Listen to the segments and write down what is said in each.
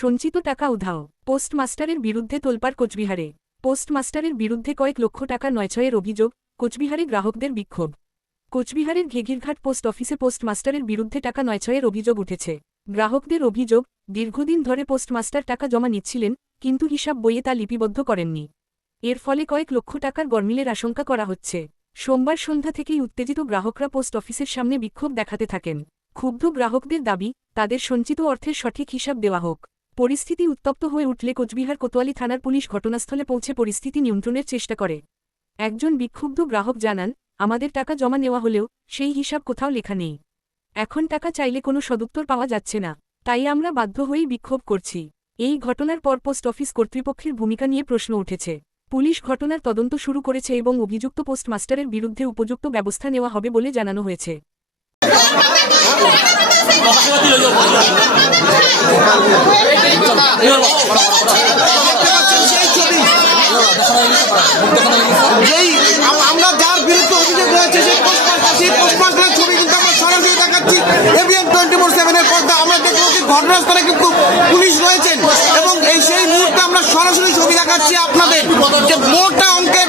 সঞ্চিত টাকা উধাও। পোস্টমাস্টারের বিরুদ্ধে তোলপাড় কোচবিহারে। পোস্টমাস্টারের বিরুদ্ধে কয়েক লক্ষ টাকা নয়ছয়ের অভিযোগ, কোচবিহারে গ্রাহকদের বিক্ষোভ। কোচবিহারের ঘেঘিরঘাট পোস্ট অফিসে পোস্টমাস্টারের বিরুদ্ধে টাকা নয়ছয়ের অভিযোগ উঠেছে। গ্রাহকদের অভিযোগ, দীর্ঘদিন ধরে পোস্টমাস্টার টাকা জমা নিচ্ছিলেন, কিন্তু হিসাব বইয়ে তা লিপিবদ্ধ করেননি। এর ফলে কয়েক লক্ষ টাকার গরমিলের আশঙ্কা করা হচ্ছে। সোমবার সন্ধ্যা থেকেই উত্তেজিত গ্রাহকরা পোস্ট অফিসের সামনে বিক্ষোভ দেখাতে থাকেন। ক্ষুব্ধ গ্রাহকদের দাবি, তাদের সঞ্চিত অর্থের সঠিক হিসাব দেওয়া হোক। পরিস্থিতি উত্তপ্ত হয়ে উঠলে কোচবিহার কোতোয়ালি থানার পুলিশ ঘটনাস্থলে পৌঁছে পরিস্থিতি নিয়ন্ত্রণের চেষ্টা করে। একজন বিক্ষুব্ধ গ্রাহক জানান, আমাদের টাকা জমা নেওয়া হলেও সেই হিসাব কোথাও লেখা নেই। এখন টাকা চাইলে কোনো সদুত্তর পাওয়া যাচ্ছে না, তাই আমরা বাধ্য হয়েই বিক্ষোভ করছি। এই ঘটনার পর পোস্ট অফিস কর্তৃপক্ষের ভূমিকা নিয়ে প্রশ্ন উঠেছে। পুলিশ ঘটনার তদন্ত শুরু করেছে এবং অভিযুক্ত পোস্টমাস্টারের বিরুদ্ধে উপযুক্ত ব্যবস্থা নেওয়া হবে বলে জানানো হয়েছে। আমরা যার বিরুদ্ধে অভিযোগ রয়েছে সেই সেই পোস্টমাস্টারের ছবি কিন্তু আমরা সরাসরি দেখাচ্ছি এবিএম টোয়েন্টি ফোর সেভেনের পর্দা আমরা দেখব যে ঘটনাস্থলে কিন্তু পুলিশ রয়েছেন এবং এই সেই মুহূর্তে আমরা সরাসরি ছবি দেখাচ্ছি আপনাদের যে মোটা অঙ্কের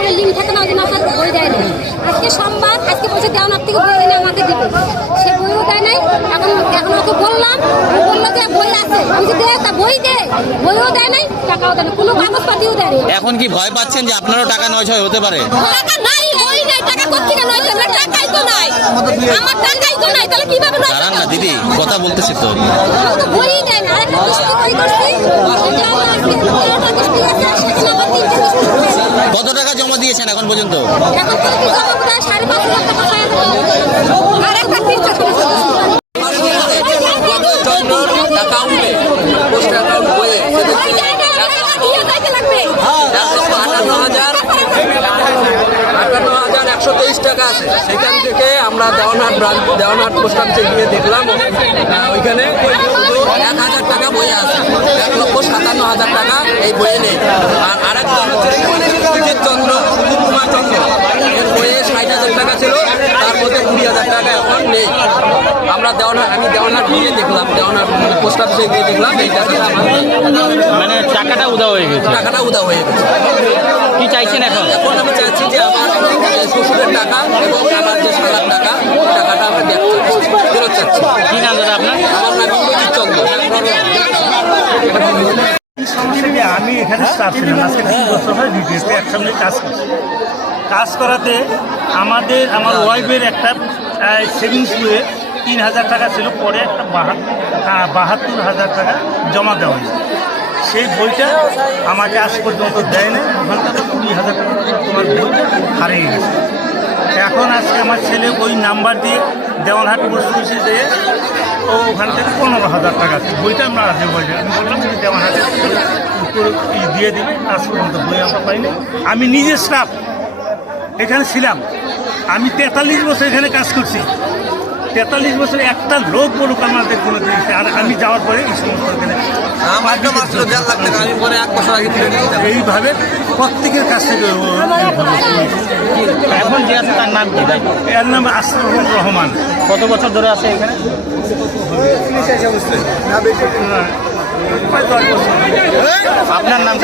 পরে লিঙ্ক থাকে না ওই দিন আমার বই দেয় না আজকে সোমবার আজকে বলছে দেওয়ার থেকে বই এনে আমাকে দিবে। সে বইও দেয় নাই এখন এখন ওকে বললাম বলল যে বই আছে। আমি যে দে তা বই দে। বইও দেয় নাই টাকাও দেয় না কোনো কাগজপাতিও দেয় না এখন কি ভয় পাচ্ছেন যে আপনারও টাকা নয় ছয় হতে পারে? টাকা নাই বই নাই টাকা কোথেকে নয় আমার টাকাই তো নাই। আমার টাকাই তো নাই তাহলে কীভাবে নয় দাঁড়ান না দিদি কথা বলতেছি তো। বইই দেয় না আরেকটা বই করছি সেটা আমার আজকে তেরোটা কিস্তি আছে সেখানে আমার তিনটে কিস্তি হয়েছে। কত টাকা জমা দিয়েছেন এখন পর্যন্ত? একশো তেইশ টাকা আছে সেখান থেকে আমরা দেওয়ানহাট ব্রাঞ্চ দেওয়ানহাট পোস্ট অফিসে গিয়ে দেখলাম। ওইখানে এক হাজার টাকা বইয়ে আছে এক লক্ষ সাতান্ন হাজার টাকা এই বইয়ে নেই। আর আরেকজন হচ্ছে সুজিত চন্দ্র সুজিত কুমার চন্দ্র। এর বইয়ে ষাট হাজার টাকা ছিল তার মধ্যে কুড়ি হাজার টাকা এখন নেই। আমরা দেওয়ানহাট আমি দেওয়ানহাট গিয়ে দেখলাম দেওয়ানহাট পোস্ট অফিসে গিয়ে দেখলাম এই টাকাটা আমার মানে টাকাটা উদা হয়ে গেছে। টাকাটা উদা হয়ে গেছে। কি চাইছেন এখন? এখন আমি চাচ্ছি যে আমার শ্বশুরের টাকা এবং আমার যে সালার টাকা টাকাটা আমি ব্যাক চাচ্ছি ফেরত চাচ্ছি। কি নাম দাদা আপনার? আমার নাম ইন্দ্রজিৎ চন্দ্র। আমি এখানে স্টাফ ছিলাম আজকে তিন বছর হয় ডিউটিতে একসঙ্গে কাজ করছি। কাজ করাতে আমাদের আমার ওয়াইফের একটা সেভিংস বইয়ে তিন হাজার টাকা ছিল পরে একটা বাহাত্তর বাহাত্তর হাজার টাকা জমা দেওয়া হয়েছে। সেই বইটা আমাকে আজ পর্যন্ত দেয় না ওখান থেকে কুড়ি হাজার টাকা তোমার বইটা হারিয়ে গেছে। এখন আজকে আমার ছেলে ওই নাম্বার দিয়ে দেওয়ানহাট পোস্ট অফিসে দিয়ে ও ওখান থেকে পনেরো হাজার টাকা। বইটা আমরা আজকে যে আমি বললাম যে আমার হাতে দিয়ে দিবে আজ পর্যন্ত বই আমরা পাইনি আমি নিজে স্টাফ এখানে ছিলাম। আমি তেতাল্লিশ বছর এখানে কাজ করছি। তেতাল্লিশ বছরে একটা লোক বলুক আমাদের কোনো জিনিস আর আমি যাওয়ার পরে এই সমস্ত এইভাবে প্রত্যেকের কাছ থেকে এখন যে আছে তার নাম কি তাই এর নাম আশরাফুর রহমান কত বছর ধরে আছে এখানে। আপনার নাম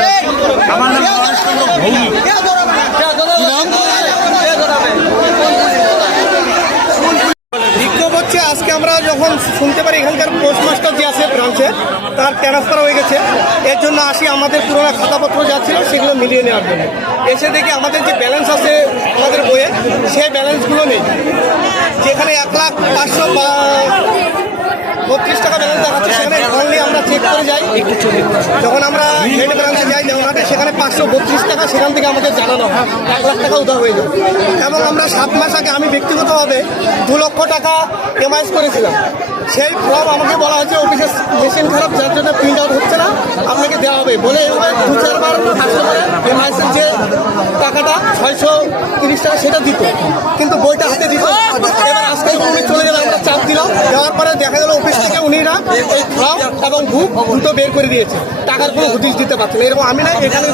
আমার নাম ভৌমিক বিক্ষোভ হচ্ছে আজকে আমরা যখন শুনতে পারি এখানকার পোস্টমাস্টার যে আছে ব্রাঞ্চে তার ট্রান্সফার হয়ে গেছে। এর জন্য আসি আমাদের পুরোনো খাতাপত্র যা ছিল সেগুলো মিলিয়ে নেওয়ার জন্য। এসে দেখি আমাদের যে ব্যালেন্স আছে আমাদের বইয়ে সেই ব্যালেন্সগুলো নেই। যেখানে এক লাখ পাঁচশো বা বত্রিশ টাকা ব্যালেন্স দেখাচ্ছে সেখানে চেক করে যাই, যখন আমরা হেড ব্রাঞ্চে যাই দেওয়ানাতে, সেখানে পাঁচশো বত্রিশ টাকা সেখান থেকে আমাদের জানানো হয়। এক লাখ টাকা উধার হয়ে যায় এবং আমরা সাত মাস আগে আমি ব্যক্তিগতভাবে দু লক্ষ টাকা এমআইএস করেছিলাম। সেই ফর্ম আমাকে বলা হয়েছে, অফিসের মেশিন খারাপ, যার জন্য প্রিন্ট আউট হচ্ছে না, আপনাকে দেওয়া হবে। বলে দু চারবার এমআইএসের যে টাকাটা, ছয়শো তিরিশ টাকা সেটা দিত। কিন্তু বইটা হাতে দিত এবার উনি চলে গেলেন আমরা চাপ দিলাম। দেওয়ার পরে দেখা গেল অফিস থেকে উনিরা এই ফর্ম এবং বুক দুটো বের করে দিয়েছে। টাকার কোনো হুদিস দিতে পারছে না। এরকম আমি না এখানে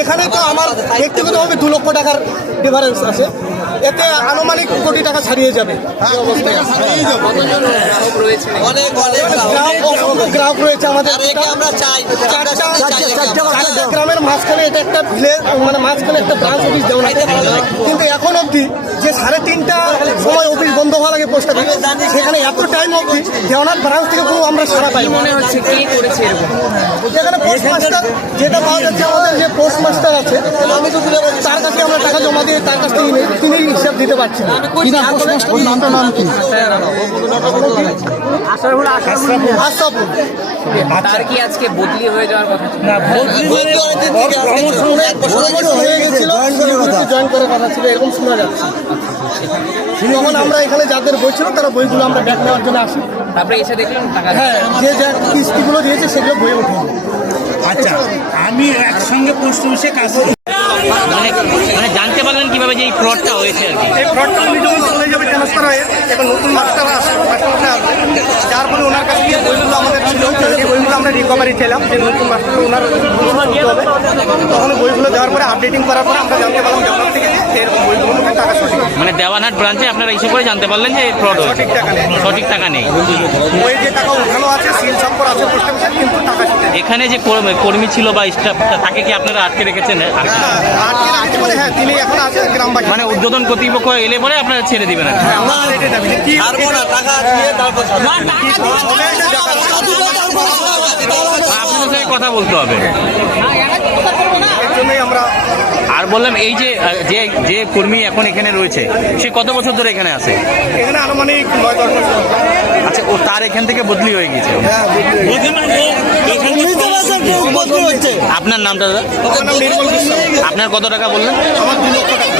এখানে তো আমার ব্যক্তিগতভাবে দু লক্ষ টাকার ডিফারেন্স আছে। এতে আনুমানিক কোটি টাকা ছাড়িয়ে যাবে। অনেক গ্রাহক রয়েছে আমাদের। আমরা চাই চারটা চারটা গ্রামের মাঝখানে এটা একটা ভিলেজ মানে মাঝখানে একটা ব্রাঞ্চ অফিস দেওয়া লাগে কিন্তু এখন অবধি যে সাড়ে তিনটা সময় অফিস বন্ধ হওয়ার আগে পোস্ট অফিস সেখানে এত টাইম অবধি দেওয়ানার ব্রাঞ্চ থেকে কোনো আমরা সারা পাই মনে হচ্ছে কি করেছে যেখানে পোস্টমাস্টার যেটা পাওয়া যাচ্ছে আমাদের যে পোস্টমাস্টার আছে আমি তো তার কাছে আমরা টাকা জমা দিয়ে তার কাছ থেকে তিনি হিসাব দিতে পারছেন না। নামটার নাম কি? আশরাফুল। তার কি আজকে বদলি হয়ে যাওয়ার কথা না বদলি মানে হয়ে গেছিল জয়েন করার কথা ছিল এরকম শোনা যাচ্ছে। তখন আমরা এখানে যাদের বই ছিল তারা বইগুলো আমরা ব্যাক নেওয়ার জন্য আসি। তারপরে এসে দেখলাম টাকা হ্যাঁ যে যে কিস্তিগুলো দিয়েছে সেগুলো বইয়ে উঠে আচ্ছা আমি একসঙ্গে পোস্ট অফিসে কাজ করি। মানে মানে জানতে পারলেন কীভাবে যে এই ফ্রডটা হয়েছে আর কি? এই ফ্রডটা উনি যখন চলে যাবে ট্রান্সফার হয়ে এখন নতুন মাস্টার আসবে। যার ফলে ওনার কাছে গিয়ে বইগুলো আমাদের ছিল সেই বইগুলো আমরা রিকভারি চাইলাম যে নতুন মাস্টার ওনার হবে। তখন বইগুলো দেওয়ার পরে আপডেটিং করার পরে আমরা জানতে পারলাম দেওয়ার থেকে যে এরকম বইগুলো টাকা সঠিক মানে দেওয়ানহাট ব্রাঞ্চে আপনারা এসে করে জানতে পারলেন যে ফ্রড হয়েছে। সঠিক টাকা নেই। সঠিক টাকা নেই। বই যে টাকা উঠানো আছে সিল সাপ্পর আছে পোস্ট কিন্তু টাকা এখানে যে কর্মী- কর্মী ছিল বা স্টাফ তাকে কি আপনারা আটকে রেখেছেন? হ্যাঁ, বলে হ্যাঁ তিনি এখন আছে গ্রামবাসী। মানে উদ্বোধন কর্তৃপক্ষ এলে পরে আপনারা ছেড়ে দিবেন আর কি। আপনাদের সঙ্গে কথা বলতে হবে। এর জন্যই আমরা আর বললাম এই যে যে যে কর্মী এখন এখানে রয়েছে সে কত বছর ধরে এখানে আছে? এখানে আনুমানিক নয় দশ বছর আচ্ছা ও তার এখান থেকে বদলি হয়ে গেছে আপনার নামটা দাদা? আপনার কত টাকা বললেন? আমার দু লক্ষ টাকা।